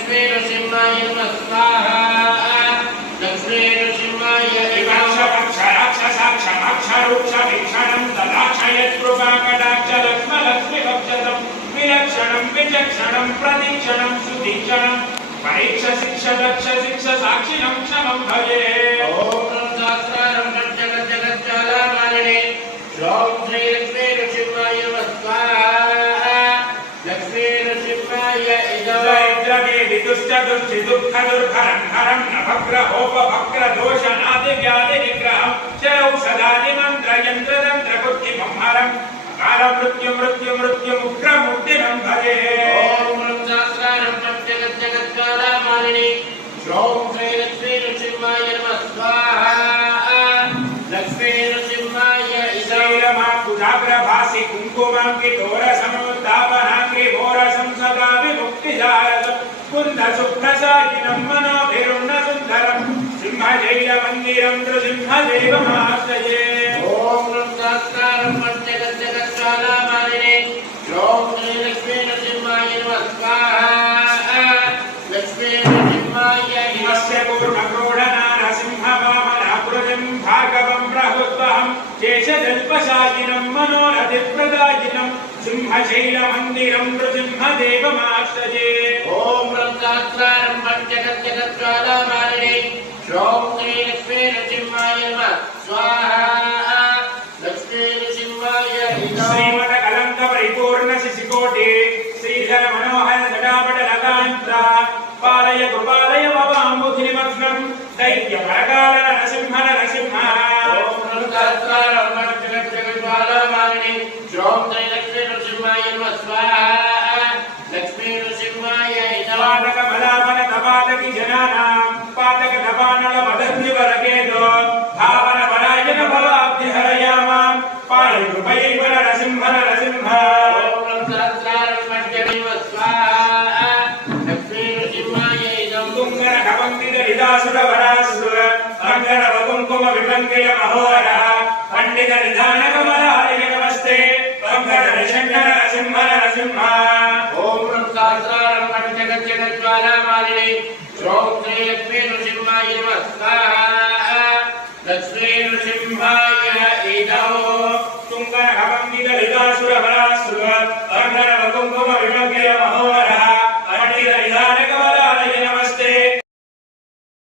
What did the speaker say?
लक्ष्मी नृसिंहाय नमः स्वाहा लक्ष्मी नृसिंहाय अक्षरूक्षवीक्षणं ददाक्षयत्कृपाकटाक्ष लक्ष्मीभक्षतं विलक्षणं विचक्षणं प्रतीक्षणं सुदीक्षणं परीक्ष शिक्ष दक्ष शिक्ष साक्षिणं क्षमं भजे। ओम सहस्रारं जगज्जालमालिने श्रों श्री लक्ष्मी नृसिंहाय नमः स्वाहा लक्ष्मी नृसिंहाय इदं दुष्ट दुष्टि दुःख दुर्भरं हरं नभग्रहोपभग्र दोषनादि व्याधि निग्रहं चरौषधादि मंत्र यंत्र तंत्र बुद्धिमं हरं काल मृत्यु मृत्यु मृत्यु उग्र मुक्तिनं भजे। ओम सहस्रारं जगज्जालमालिने श्रों श्री लक्ष्मी नृसिंहाय नमः स्वाहा लक्ष्मी नृसिंहाय ईदमाकुजाग्रभासि कुङ्कुमाङ्कितोरसमुत्तापनाङ्गि घोरसं सदा विमुक्तिदारकं कुन्दसुप्रसादिनं मनोभिरुण्णसुन्दरं सिंहजैलमन्दिरं नृसिंहदेवमाश्रये। ओम सहस्रारं जगज्जालमालिने श्रों श्री लक्ष्मी नृसिंहाय नमः स्वाहा लक्ष्मी नृसिंहाय नमस्य पूर्णक्रोडनारसिंहवामनाकृतिं भार्गवं प्रहुत्वहं शेषजल्पशायिनं मनोरथिप्रदायिनं सिंहशैलमन्दिरं नृसिंहदेवमाश्रये। ओम सहस्रारं जगज्जालमालिने श्रों श्री लक्ष्मी नृसिंहाय नमः स्वाहा लक्ष्मी नृसिंहाय श्रीमदकलंक परिपूर्ण शिशिकोटि श्रीधर मनोहर जटापट लतांत्र पालय कृपालय भवाम्बुधिमग्नं दैत्य परकाल नरसिंह नरसिंह। ओम सहस्रारं जगज्जालमालिने श्रों श्री लक्ष्मी नृसिंहाय नमः स्वाहा लक्ष्मी नृसिंहाय पादक बलावन तपादकी जनानां पादक तपानल मदद्विवरकेदो भावन परायण भवाब्धि हरयामां पालय कृपयैव नरसिंह नरसिंह। ओम सहस्रारं स्वाहा लक्ष्मी नृसिंहाय कुंगन कवंदित हृदासुर वरासुर अंगन वकुंकुम विभंगिय महोरः पंडित निधान कमलाय नमस्ते अंगन शंकर नरसिंह नरसिंह। ओम सहस्रारं जगज्जालमालिने श्रों श्री लक्ष्मी